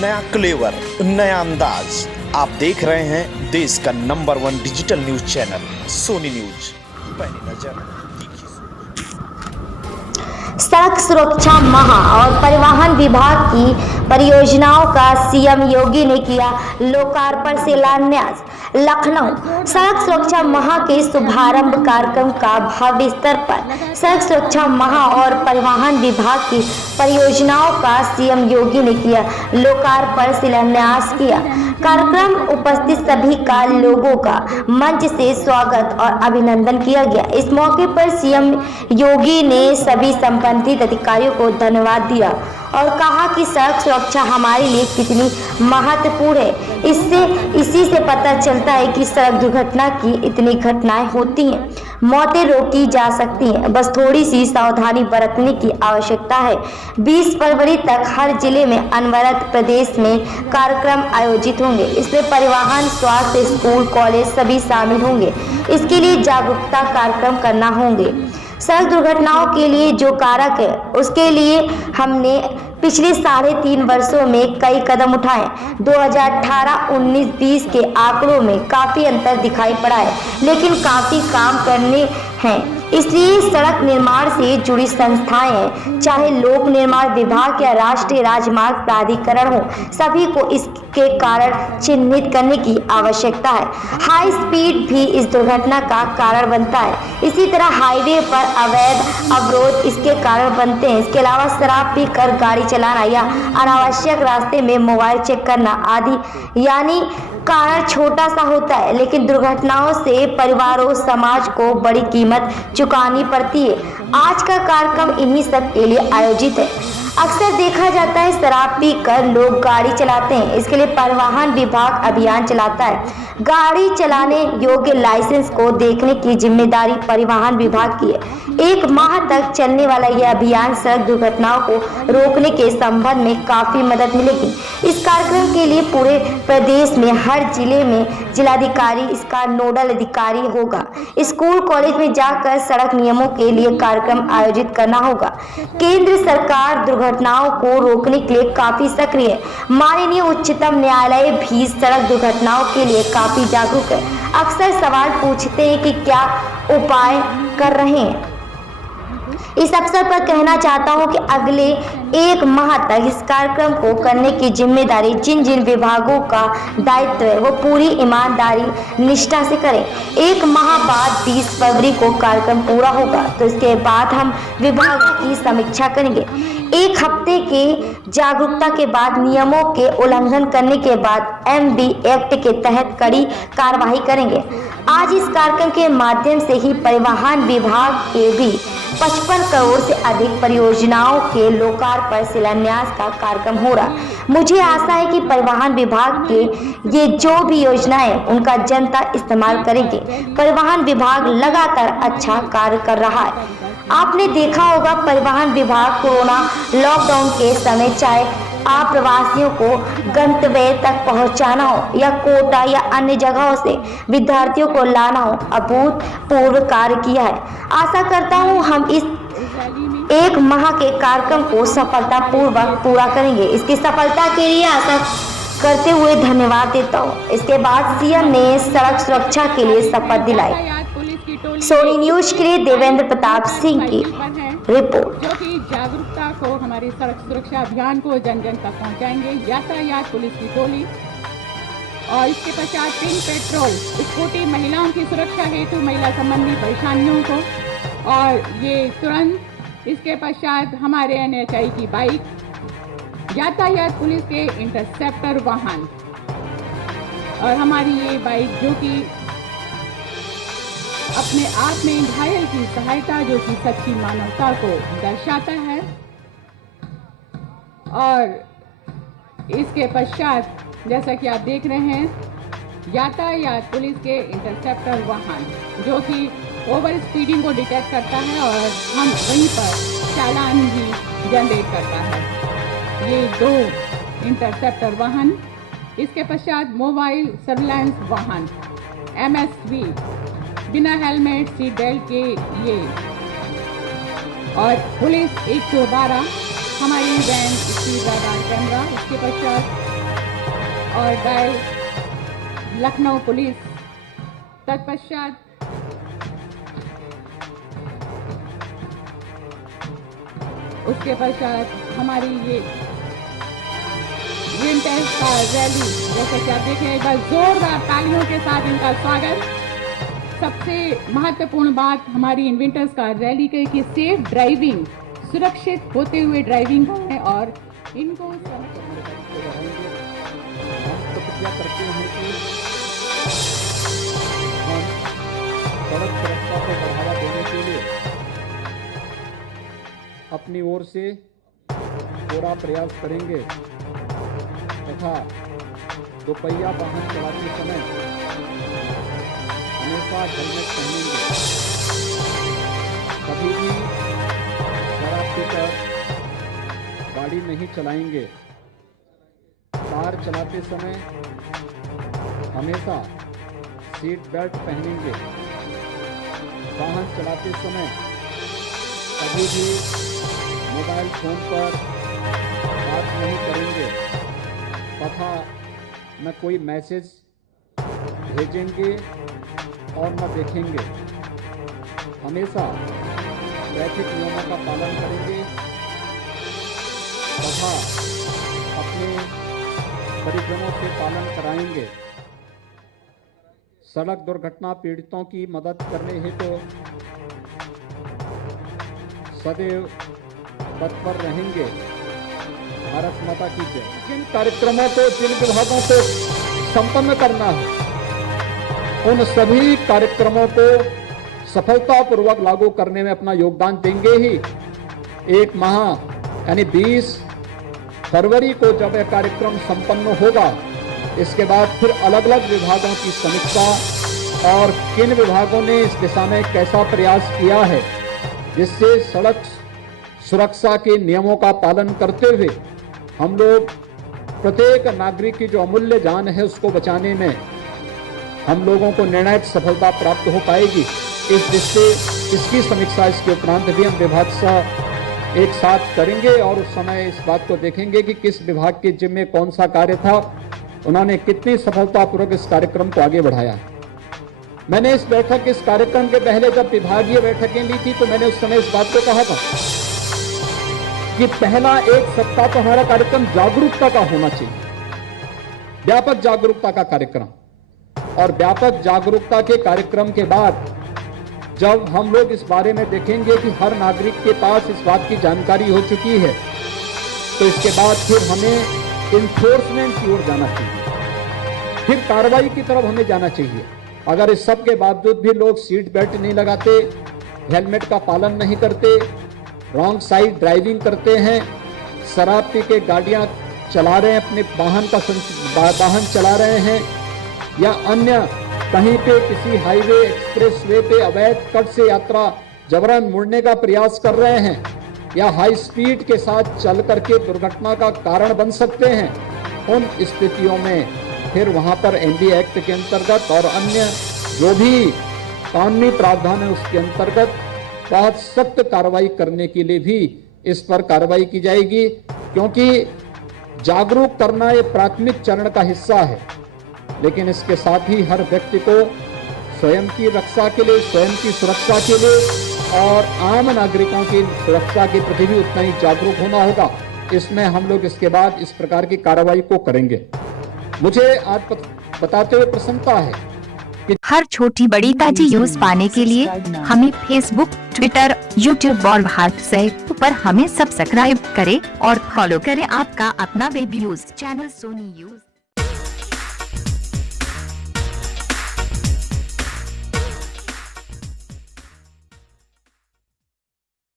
नया क्लेवर, नया अंदाज। आप देख रहे हैं देश का number 1 digital news channel Sony news. पहली नजर तीखी सड़क सुरक्षा माह और परिवहन विभाग की परियोजनाओं का सीएम योगी ने किया लोकार्पण शिलान्यास। लखनऊ सड़क सुरक्षा माह के शुभारंभ कार्यक्रम का भव्य स्तर पर सड़क सुरक्षा माह और परिवहन विभाग की परियोजनाओं का सीएम योगी ने किया लोकार्पण शिलान्यास किया। कार्यक्रम उपस्थित सभी का लोगों का मंच से स्वागत और अभिनंदन किया गया। इस मौके पर सीएम योगी ने सभी संबंधित अधिकारियों को धन्यवाद दिया और कहा कि सड़क सुरक्षा हमारे लिए कितनी महत्वपूर्ण है। इसी से पता चलता है कि सड़क दुर्घटना की इतनी घटनाएं होती हैं, मौतें रोकी जा सकती हैं, बस थोड़ी सी सावधानी बरतने की आवश्यकता है। 20 फरवरी तक हर जिले में अनवरत प्रदेश में कार्यक्रम आयोजित होंगे। इसमें परिवहन, स्वास्थ्य, स्कूल, कॉलेज सभी शामिल होंगे। इसके लिए जागरूकता कार्यक्रम करना होंगे। सड़क दुर्घटनाओं के लिए जो कारक है उसके लिए हमने पिछले 3.5 वर्षों में कई कदम उठाए। 2018, 19, 20 के आंकड़ों में काफी अंतर दिखाई पड़ा है, लेकिन काफी काम करने हैं। इसलिए सड़क निर्माण से जुड़ी संस्थाएं हैं, चाहे लोक निर्माण विभाग या राष्ट्रीय राजमार्ग प्राधिकरण हो, सभी को इसके कारण चिन्हित करने की आवश्यकता है। हाई स्पीड भी इस दुर्घटना का कारण बनता है। इसी तरह हाईवे पर अवैध अवरोध इसके कारण बनते हैं। इसके अलावा शराब पीकर गाड़ी चलाना या अनावश्यक रास्ते में मोबाइल चेक करना आदि, यानी कारण छोटा सा होता है, लेकिन दुर्घटनाओं से परिवारों, समाज को बड़ी कीमत चुकानी पड़ती है। आज का कार्यक्रम इन्हीं सब के लिए आयोजित है। अक्सर देखा जाता है शराब पीकर लोग गाड़ी चलाते हैं। इसके लिए परिवहन विभाग अभियान चलाता है। गाड़ी चलाने योग्य लाइसेंस को देखने की जिम्मेदारी परिवहन विभाग की है। 1 माह तक चलने वाला यह अभियान सड़क दुर्घटनाओं को रोकने के संबंध में काफी मदद मिलेगी। इस कार्यक्रम के लिए पूरे प्रदेश में हर जिले में जिलाधिकारी इसका नोडल अधिकारी होगा। स्कूल, कॉलेज में जाकर सड़क नियमों के लिए कार्यक्रम आयोजित करना होगा। केंद्र सरकार दुर्घटनाओं को रोकने के लिए काफी सक्रिय है। माननीय उच्चतम न्यायालय भी सड़क दुर्घटनाओं के लिए काफी जागरूक है। अक्सर सवाल पूछते हैं कि क्या उपाय कर रहे हैं। इस अवसर पर कहना चाहता हूं कि अगले 1 माह तक इस कार्यक्रम को करने की जिम्मेदारी जिन जिन विभागों का दायित्व है वो पूरी ईमानदारी निष्ठा से करें। 1 माह बाद 20 फरवरी को कार्यक्रम पूरा होगा, तो इसके बाद हम विभागों की समीक्षा करेंगे। 1 हफ्ते के जागरूकता के बाद, नियमों के उल्लंघन करने के बाद MV एक्ट के तहत कड़ी कार्रवाई करेंगे। आज इस कार्यक्रम के माध्यम से ही परिवहन विभाग के भी 55 करोड़ से अधिक परियोजनाओं के लोकार्पण शिलान्यास का कार्यक्रम हो रहा। मुझे आशा है कि परिवहन विभाग के ये जो भी योजनाएं उनका जनता इस्तेमाल करेगी। परिवहन विभाग लगातार अच्छा कार्य कर रहा है। आपने देखा होगा परिवहन विभाग कोरोना लॉकडाउन के समय चाहे आप प्रवासियों को गंतव्य तक पहुंचाना हो या कोटा या अन्य जगहों से विद्यार्थियों को लाना हो, अभूतपूर्व कार्य किया है। आशा करता हूं हम इस 1 माह के कार्यक्रम को सफलतापूर्वक पूरा करेंगे। इसकी सफलता के लिए आशा करते हुए धन्यवाद देता हूं। इसके बाद सीएम ने सड़क सुरक्षा के लिए शपथ दिलाई। सोनी न्यूज के लिए देवेंद्र प्रताप सिंह की रिपोर्ट। जो कि जागरूकता को, हमारी सड़क सुरक्षा अभियान को जन जन तक पहुंचाएंगे। यातायात पुलिस की टोली और इसके पश्चात पिंक पेट्रोल स्कूटी महिलाओं की सुरक्षा हेतु महिला संबंधी परेशानियों को, और ये तुरंत इसके पश्चात हमारे NHI की बाइक, यातायात पुलिस के इंटरसेप्टर वाहन और हमारी ये बाइक जो कि अपने आप में घायल की सहायता, जो कि सच्ची मानवता को दर्शाता है। और इसके पश्चात जैसा कि आप देख रहे हैं यातायात पुलिस के इंटरसेप्टर वाहन जो कि ओवर स्पीडिंग को डिटेक्ट करता है और हम वहीं पर चालान भी जनरेट करता है। ये 2 इंटरसेप्टर वाहन। इसके पश्चात मोबाइल सर्विलांस वाहन MSV, बिना हेलमेट सीट बेल्ट के ये, और पुलिस 112 हमारी वैन स्पीड रडार कैमरा, इसके पश्चात और डायल लखनऊ पुलिस, तत्पश्चात उसके पश्चात हमारी ये विंटर्स का रैली, जैसा कि आप देख रहे हैं, एक बार जोरदार तालियों के साथ इनका स्वागत। सबसे महत्वपूर्ण बात हमारी इन विंटर्स का रैली की कि सेफ ड्राइविंग, सुरक्षित होते हुए ड्राइविंग करें और इनको प्रतिक्रिया करते हैं कि हम सड़क सुरक्षा को बढ़ावा देने के लिए अपनी ओर से पूरा प्रयास करेंगे तथा दोपहिया वाहन चलाते समय हमेशा हेलमेट पहनेंगे। कभी भी शराब पीकर गाड़ी नहीं चलाएंगे। कार चलाते समय हमेशा सीट बेल्ट पहनेंगे। वाहन चलाते समय कभी भी मोबाइल फोन पर बात नहीं करेंगे तथा न कोई मैसेज भेजेंगे और न देखेंगे। हमेशा ट्रैफिक नियमों का पालन करेंगे तथा अपने परिजनों से पालन कराएंगे। सड़क दुर्घटना पीड़ितों की मदद करने हेतु सदैव तत्पर रहेंगे। भारत माता की जय। जिन कार्यक्रमों को, जिन विभागों को संपन्न करना है, उन सभी कार्यक्रमों को सफलतापूर्वक लागू करने में अपना योगदान देंगे ही। 1 माह यानी 20 फरवरी को जब यह कार्यक्रम संपन्न होगा, इसके बाद फिर अलग अलग विभागों की समीक्षा और किन विभागों ने इस दिशा में कैसा प्रयास किया है, जिससे सड़क सुरक्षा के नियमों का पालन करते हुए हम लोग प्रत्येक नागरिक की जो अमूल्य जान है उसको बचाने में हम लोगों को निर्णायक सफलता प्राप्त हो पाएगी। इस दृष्टि इसकी समीक्षा इसके उपरांत भी हम विभाग से एक साथ करेंगे और उस समय इस बात को देखेंगे कि किस विभाग के जिम्मे कौन सा कार्य था, उन्होंने कितनी सफलतापूर्वक इस कार्यक्रम को आगे बढ़ाया। मैंने इस कार्यक्रम के पहले जब विभागीय बैठकें ली थी तो मैंने उस समय इस बात को कहा था कि पहला 1 सप्ताह तो हमारा कार्यक्रम जागरूकता का होना चाहिए, व्यापक जागरूकता का कार्यक्रम। और व्यापक जागरूकता के कार्यक्रम के बाद जब हम लोग इस बारे में देखेंगे कि हर नागरिक के पास इस बात की जानकारी हो चुकी है, तो इसके बाद फिर हमें इन्फोर्समेंट की ओर जाना चाहिए, फिर कार्रवाई की तरफ हमें जाना चाहिए। अगर इस सब के बावजूद भी लोग सीट बेल्ट नहीं लगाते, हेलमेट का पालन नहीं करते, रॉन्ग साइड ड्राइविंग करते हैं, शराब पी के गाड़ियां चला रहे हैं, अपने वाहन चला रहे हैं, या अन्य कहीं पे किसी हाईवे एक्सप्रेसवे पे अवैध कट से यात्रा जबरन मुड़ने का प्रयास कर रहे हैं, या हाई स्पीड के साथ चल करके दुर्घटना का कारण बन सकते हैं, उन स्थितियों में फिर वहां पर एनडी एक्ट के अंतर्गत और अन्य जो भी कानूनी प्रावधान है उसके अंतर्गत बहुत सख्त कार्रवाई करने के लिए भी इस पर कार्रवाई की जाएगी। क्योंकि जागरूक करना ये प्राथमिक चरण का हिस्सा है, लेकिन इसके साथ ही हर व्यक्ति को स्वयं की रक्षा के लिए, स्वयं की सुरक्षा के लिए और आम नागरिकों की सुरक्षा के प्रति भी उतना ही जागरूक होना होगा। इसमें हम लोग इसके बाद इस प्रकार की कार्रवाई को करेंगे। मुझे आज बताते हुए प्रसन्नता है कि हर छोटी बड़ी ताजी न्यूज पाने के लिए हमें फेसबुक, ट्विटर, यूट्यूब और व्हाट्सएप पर हमें सब्सक्राइब करें और फॉलो करें आपका अपना web news channel Sony news.